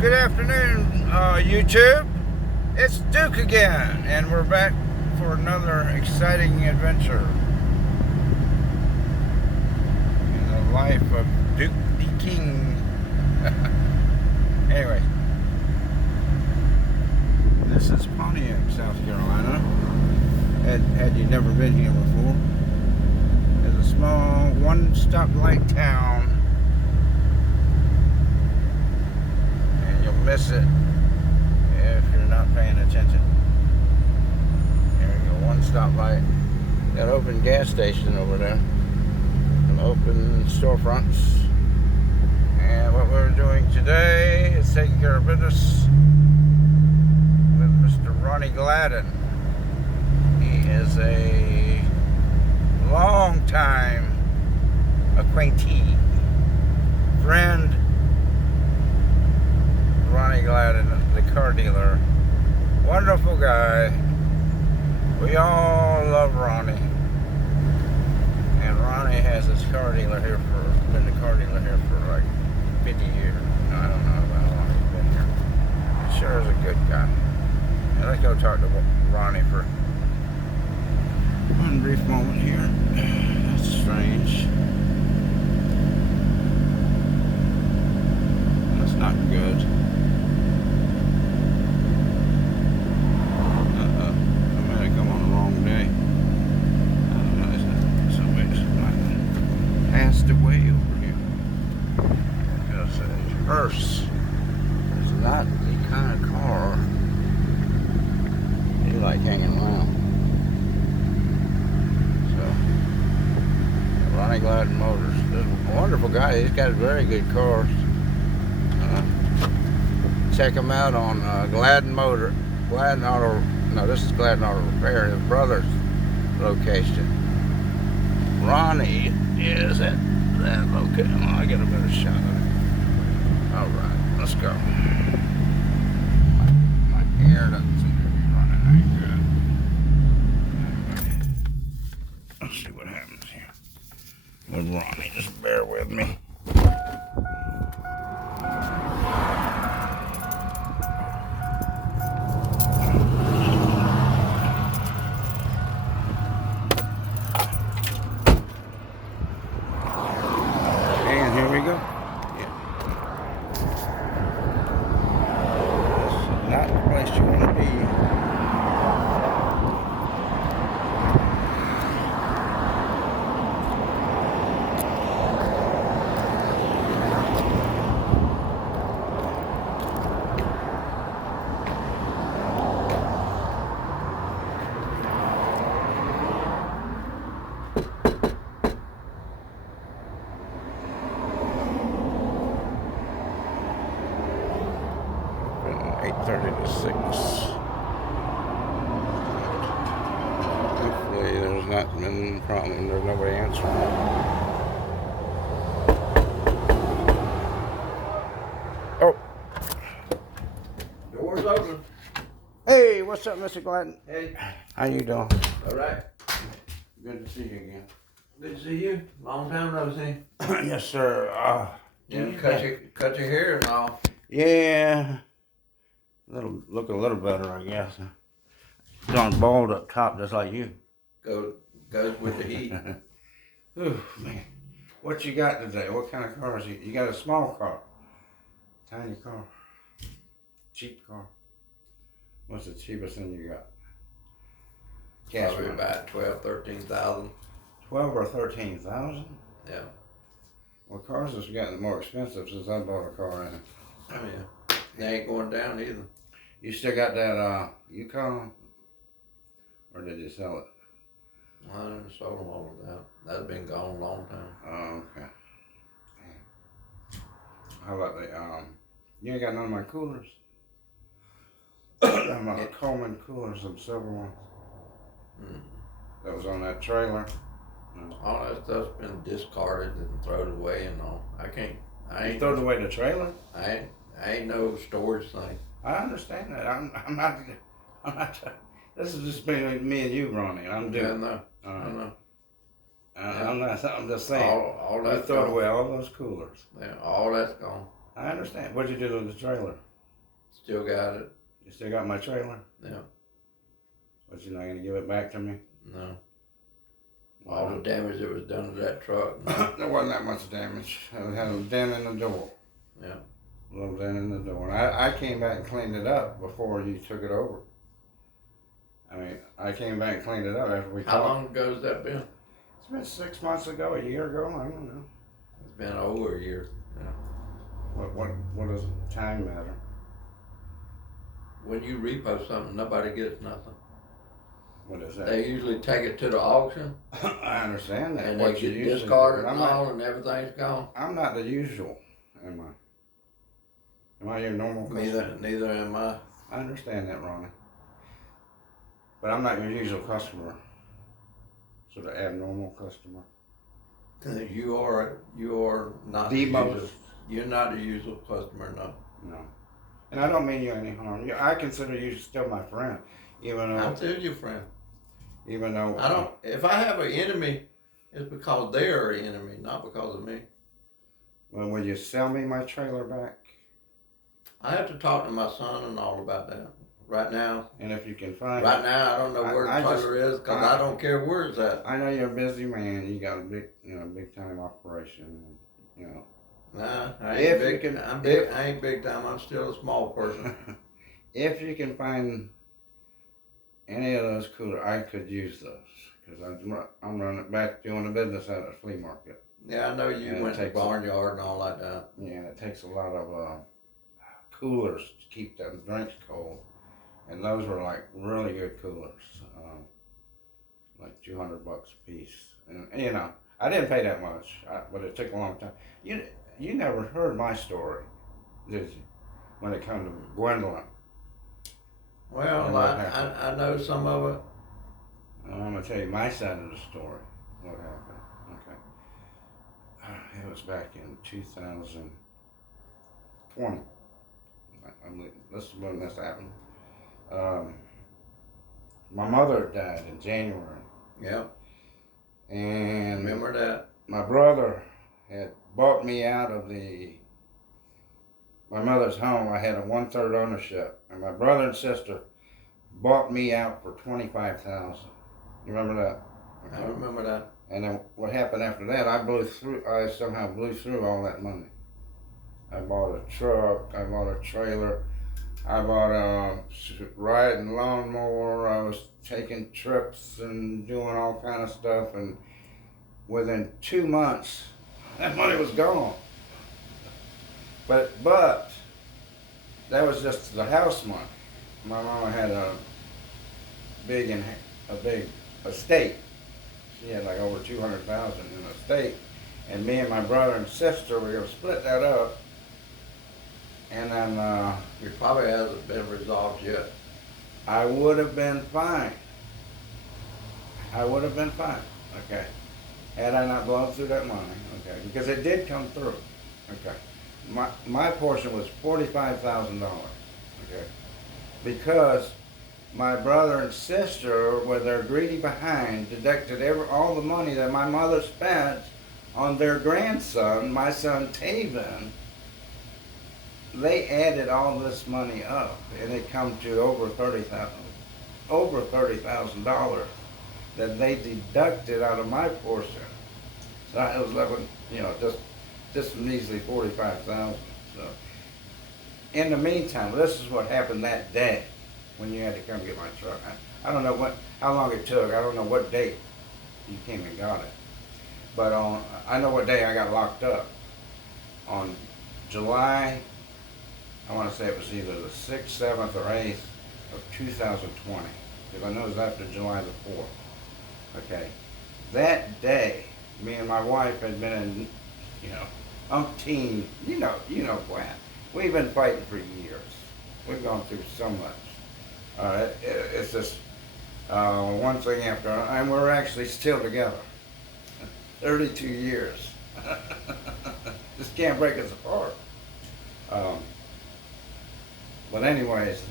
Good afternoon, YouTube. It's Duke again, and we're back for another exciting adventure in the life of Duke the King. Anyway, this is Pontiac, South Carolina. Had you never been here before, it's a small one-stoplight town. Miss it if you're not paying attention. There we go, one stoplight. Got an open gas station over there. Some open storefronts. And what we're doing today is taking care of business with Mr. Ronnie Gladden. He is a long-time acquaintee, friend. Ronnie Gladden, the car dealer. Wonderful guy. We all love Ronnie. And Ronnie has his car dealer here been the car dealer here for like 50 years. I don't know how long he's been here. Sure is a good guy. And let's go talk to Ronnie for one brief moment here. That's strange. That's not good. Away over here because a hearse is not the kind of car you like hanging around. So Ronnie Gladden Motors, this is a wonderful guy. He's got very good cars. Check him out on Gladden Auto. No, this is Gladden Auto Repair, his brother's location. Ronnie is at that location. I get a better shot of it. Alright, let's go. My hair doesn't seem to be running that good. Let's see what happens here with Ronnie. Just bear with me. Not the place you want to be. From 8:30 to 6. Hopefully there's not been a problem. There's nobody answering. Oh. Door's open. Hey, what's up, Mr. Gladden? Hey. How you doing? All right. Good to see you again. Good to see you. Long time no see. Yes, sir. Cut your hair and all. Yeah. Look a little better, I guess. Gone bald up top, just like you. Goes with the heat. Ooh, man. What you got today? What kind of car is you? You got a small car, tiny car, cheap car. What's the cheapest thing you got? Cash Probably about 12,000, 13,000. 12 or 13,000. Yeah. Well, cars have gotten more expensive since I bought a car. In. I mean, they ain't going down either. You still got that uNCUT, or did you sell it? I done sold them all of that. That's been gone a long time. Oh, okay. How about the you ain't got none of my coolers? My Coleman coolers, some silver ones. That was on that trailer. All that stuff's been discarded and thrown away and all. I ain't throw away the trailer? I ain't no storage thing. I understand that. I'm not. This is just between me and you, Ronnie. I'm doing. I know. I know. I'm not. I'm just saying. All you that's throw gone. away all those coolers. Yeah, all that's gone. I understand. What'd you do to the trailer? Still got it. You still got my trailer? Yeah. But you're not gonna give it back to me? No. All the damage that was done to that truck. No. There wasn't that much damage. It had a dent in the door. Yeah. A little dent in the door. And I came back and cleaned it up before you took it over. I mean, I came back and cleaned it up after we How talked. long ago has that been? It's been 6 months ago, a year ago, I don't know. It's been over a year. Yeah. What does time matter? When you repost something, nobody gets nothing. What is that? They usually take it to the auction I understand that. and What they you get usually discarded do, but and all, and everything's gone. I'm not the usual, am I? Am I your normal customer? Neither am I. I understand that, Ronnie. But I'm not your usual customer. Sort of abnormal customer. You are not The most. usual. You're not the usual customer, no. No. And I don't mean you any harm. I consider you still my friend. Even I'm though, still your friend. even though I don't. If I have an enemy, it's because they are an enemy, not because of me. well, will you sell me my trailer back? I have to talk to my son and all about that. Right now, And if you can find I don't know where the trailer is because I don't care where it's at. I know you're a busy man. You got a big time operation. You know. Nah, I ain't If you big. can- I'm big. I ain't big time. I'm still a small person. If you can find any of those cooler, I could use those because I'm running back doing a business at a flea market. Yeah, I know you Yeah, it went to takes barnyard and all like that. Yeah, and it takes a lot of coolers to keep them drinks cold, and those were like really good coolers, like $200 a piece. And you know, I didn't pay that much, but it took a long time. You never heard my story, did you? When it comes to Gwendolyn. Well, I know some of it. I'm gonna tell you my side of the story. What happened? Okay. It was back in 2020. This is when this happened. My mother died in January. Yeah, And remember that? my brother had bought me out of my mother's home. I had a 1/3 ownership, and my brother and sister bought me out for $25,000. You remember that? Okay. I remember that. And then what happened after that? I somehow blew through all that money. I bought a truck. I bought a trailer. I bought a riding lawnmower. I was taking trips and doing all kind of stuff. And within 2 months, that money was gone. But that was just the house money. My mama had a big estate. She had like over 200,000 in the estate, and me and my brother and sister were gonna split that up. And then It probably hasn't been resolved yet. I would have been fine. Okay, had I not blown through that money. Okay, because it did come through. Okay, my portion was $45,000. Okay, because my brother and sister, with their greedy behind, deducted all the money that my mother spent on their grandson, my son Taven. They added all this money up, and it come to over $30,000 that they deducted out of my portion. So I was left with, just a measly 45,000. So, in the meantime, this is what happened that day when you had to come get my truck. I don't know how long it took. I don't know what date you came and got it, but I know what day I got locked up. On July, I want to say it was either the 6th, 7th, or 8th of 2020, because I know it was after July the 4th. Okay, that day, me and my wife had been in, umpteen, Gwen. We've been fighting for years. We've gone through so much. It's just one thing after another, and we're actually still together. 32 years. Just can't break us apart. But anyways,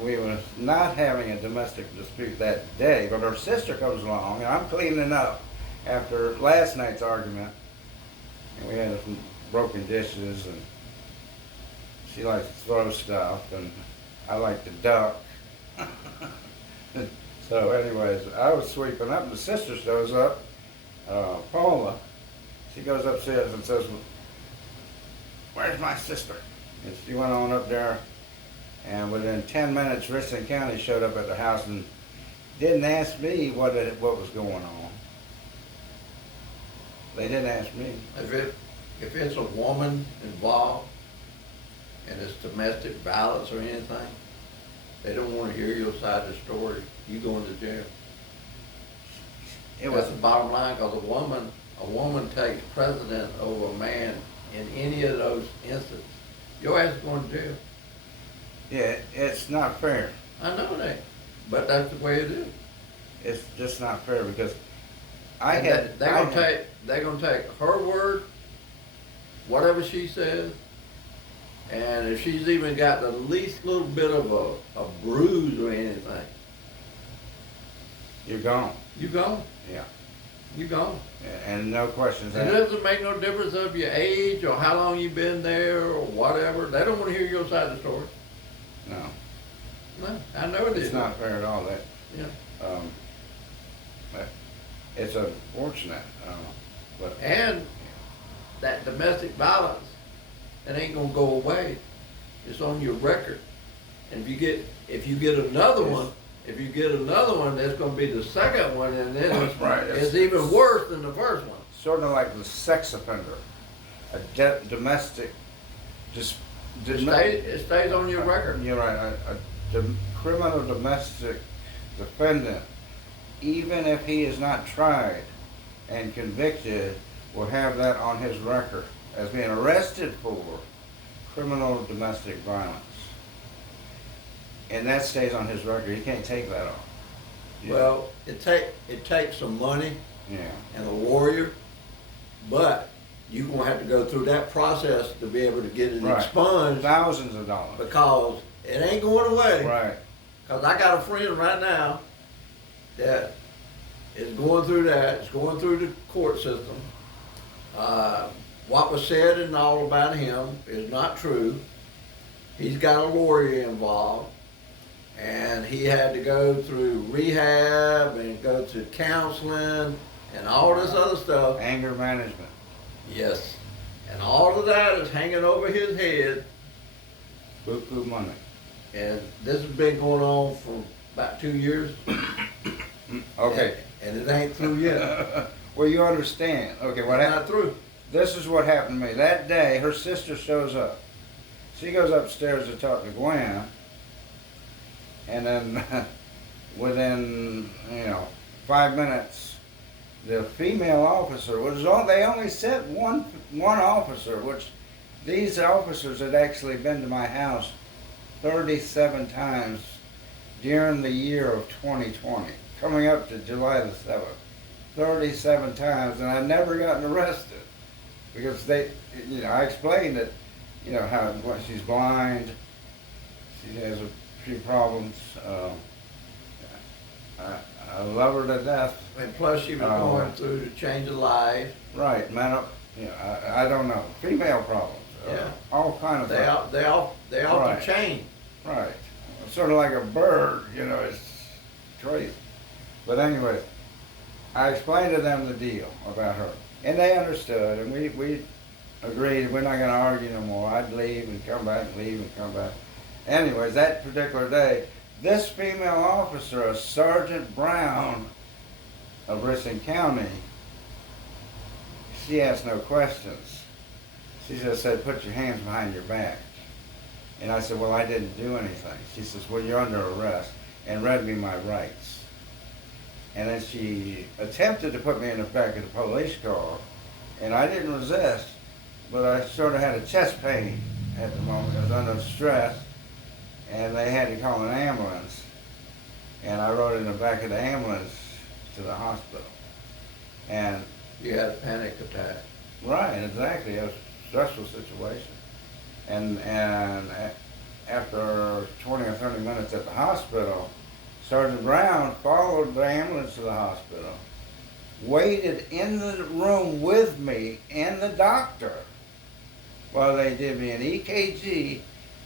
we was not having a domestic dispute that day, but her sister comes along, and I'm cleaning up after last night's argument, and we had some broken dishes, and she likes to throw stuff, and I like to duck. So anyways, I was sweeping up, and the sister shows up, Paula. She goes upstairs and says, "Where's my sister?" And she went on up there, and within 10 minutes, Richland County showed up at the house and didn't ask me what was going on. They didn't ask me. If it's a woman involved and it's domestic violence or anything, they don't want to hear your side of the story. You going to jail. That's the bottom line, because a woman takes precedent over a man in any of those instances. Your ass is going to jail. Yeah, it's not fair. I know that, but that's the way it is. It's just not fair because They're gonna take her word, whatever she says, and if she's even got the least little bit of a bruise or anything, you're gone. you gone. Yeah. You gone. And no questions It asked. doesn't make no difference of your age or how long you've been there or whatever. They don't want to hear your side of the story. No. No, I know it is. It's not fair at all. Yeah. But it's unfortunate. But And that domestic violence, it ain't gonna go away. It's on your record. And if you get another one, that's gonna be the second one, and then That's right. it's even worse than the first one. sort of like the sex offender, a domestic, just It stays on your record. You're right. A criminal domestic defendant, even if he is not tried and convicted, will have that on his record as being arrested for criminal domestic violence. And that stays on his record. He can't take that off. Well, it takes some money Yeah. and a lawyer, but you're gonna have to go through that process to be able to get it Right. expunged, Thousands of dollars. because it ain't going away. Right. Cause I got a friend right now that is going through that, it's going through the court system. What was said and all about him is not true. He's got a lawyer involved, and he had to go through rehab and go to counseling and all this other stuff. Anger management. Yes. And all of that is hanging over his head, Buku money. and this has been going on for about 2 years. Okay. And it ain't through yet. Well, you understand. Okay, what It's happened? not through. This is what happened to me. That day, her sister shows up. She goes upstairs to talk to Gwen, and then within, 5 minutes, the female officer they only sent one officer, which these officers had actually been to my house 37 times during the year of 2020, coming up to July the 7th. 37 times, and I never gotten arrested. Because I explained that, she's blind, she has a few problems. I love her to death. And plus she was going through the change of life. Right, I don't know. Female problems. Yeah. All kind of They things. off Right. the chain. Right. Sort of like a bird, it's crazy. But anyway, I explained to them the deal about her. And they understood, and we agreed we're not going to argue no more. I'd leave and come back, leave and come back. Anyways, that particular day, this female officer, a Sergeant Brown of Richland County, she asked no questions. She just said, "Put your hands behind your back." And I said, "Well, I didn't do anything." She says, "Well, you're under arrest," and read me my rights. And then she attempted to put me in the back of the police car, and I didn't resist, but I sort of had a chest pain at the moment. I was under stress, and they had to call an ambulance, and I rode in the back of the ambulance to the hospital. And You had a panic attack. right, exactly, it was a stressful situation. And after 20 or 30 minutes at the hospital, Sergeant Brown followed the ambulance to the hospital, waited in the room with me and the doctor while they did me an EKG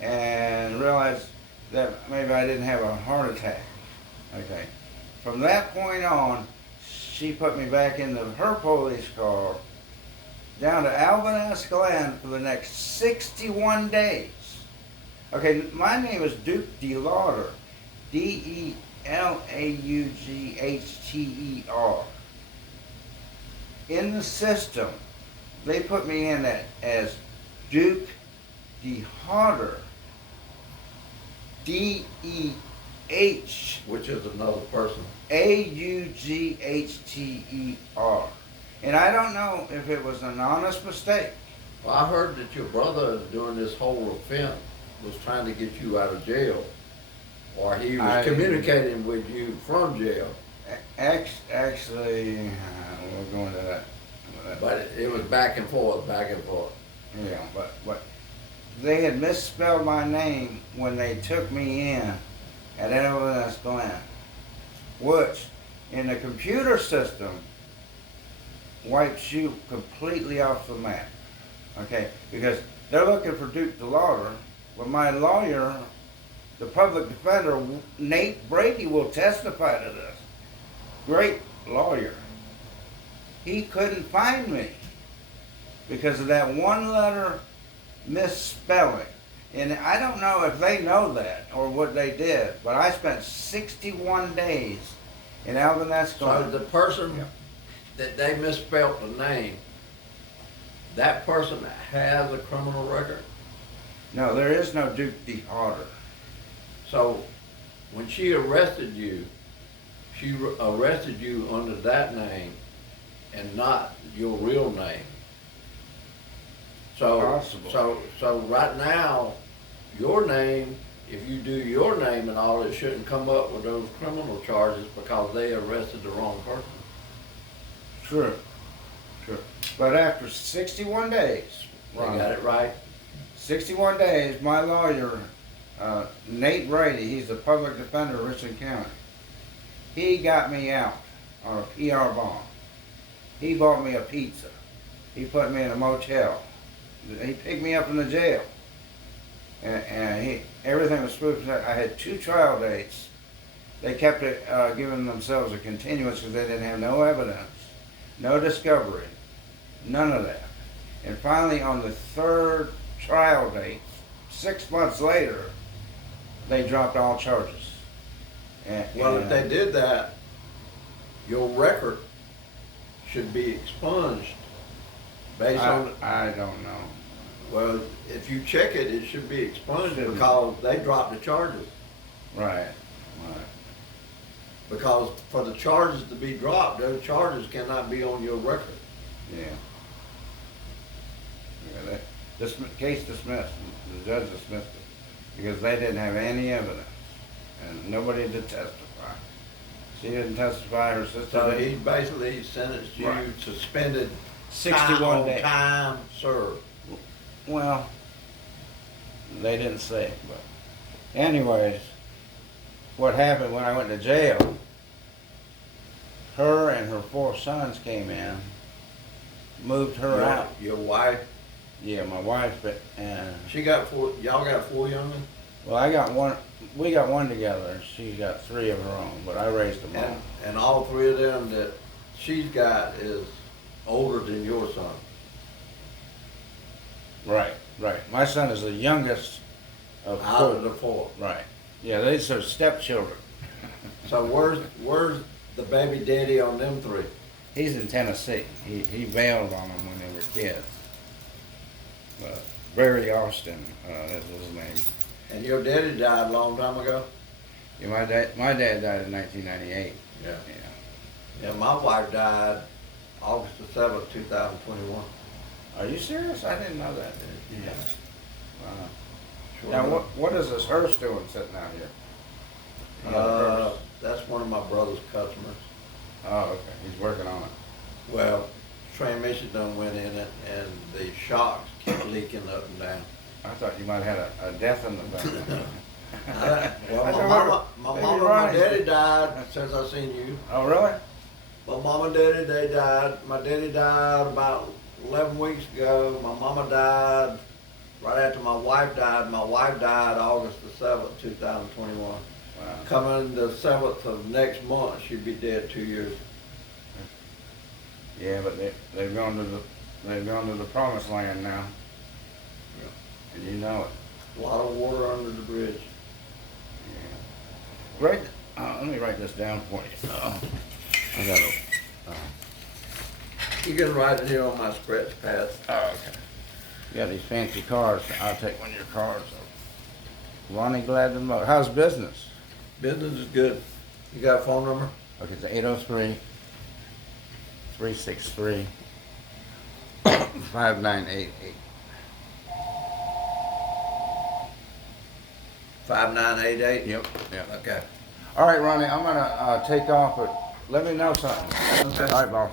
and realized that maybe I didn't have a heart attack. Okay. From that point on, she put me back into her police car down to Alvin, Escalante for the next 61 days. Okay, my name is Duke DeLaughter. DELAUGHTER. In the system, they put me in as Duke DeHarter. DEH. Which is another person. AUGHTER. And I don't know if it was an honest mistake. Well, I heard that your brother, during this whole offense, was trying to get you out of jail, or he was communicating with you from jail. Actually, we'll go into that. But it was back and forth, back and forth. Yeah, but they had misspelled my name when they took me in at Alvin, Escalante, which in the computer system wipes you completely off the map. Okay, because they're looking for Duke DeLaughter, but my lawyer, the public defender, Nate Brady, will testify to this. Great lawyer. He couldn't find me because of that one letter misspelling. And I don't know if they know that or what they did, but I spent 61 days in Alvin, Escalante. So the person that they misspelled the name, that person has a criminal record? No, there is no Duke DeHarter. So when she arrested you, she arrested you under that name and not your real name. So, Possible. so right now, your name, if you do your name and all, it shouldn't come up with those criminal charges because they arrested the wrong person. True. But after 61 days, They got it right? 61 days, my lawyer, Nate Brady, he's the public defender of Richland County, he got me out on a PR bond. He bought me a pizza. He put me in a motel. He picked me up from the jail. And everything was smooth. I had 2 trial dates. They kept it, giving themselves a continuance because they didn't have no evidence, no discovery, none of that. And finally, on the 3rd trial date, 6 months later, they dropped all charges. Well, if they did that, your record should be expunged based on... I don't know. Well, if you check it, it should be expunged Shouldn't. because they dropped the charges. Right. Because for the charges to be dropped, those charges cannot be on your record. Yeah. This case dismissed. The judge dismissed it because they didn't have any evidence and nobody did testify. She didn't testify. Her sister So didn't. he basically sentenced you suspended 61 days. time served. Well, they didn't say, but anyways, what happened when I went to jail, her and her 4 sons came in, moved her out. Your wife, Yeah, my wife, but, she got 4, y'all got 4 young ones? well, I got one, we got one together, and she got 3 of her own, but I raised them all. And all 3 of them that she's got is older than your son. Right. My son is the youngest of Out 4. of the 4. Right. Yeah, these are stepchildren. So where's the baby daddy on them 3? He's in Tennessee. He bailed on them when they were kids. Barry Austin, that's his name. And your daddy died a long time ago? Yeah, my dad died in 1998. Yeah. Yeah, my wife died August the 7th, 2021. Are you serious? I didn't know that. Yeah. Wow. Sure Now, enough. what is this hearse doing sitting out here? Another hearse. That's one of my brother's customers. Oh, okay. He's working on it. Well, transmission done went in it and the shocks keep leaking up and down. I thought you might have had a death in the family. Well, I my thought mama maybe and my Ronnie's- daddy died since I seen you. Oh, really? My mama and daddy, they died. My daddy died about 11 weeks ago. My mama died right after my wife died. My wife died August the 7th, 2021. Wow. Coming the 7th of next month, she'd be dead 2 years. Yeah, but they've gone to the promised land now. Yeah. And you know it. A lot of water under the bridge. Yeah. Let me write this down for you. I got to. You can write it here on my scratch pad. Oh, okay. You got these fancy cars. I'll take one of your cars. Ronnie Gladden Motor. How's business? Business is good. You got a phone number? Okay, it's 803-363-5988. 5988? Yep. Okay. All right, Ronnie, I'm going to take off, but let me know something. Okay. All right, boss.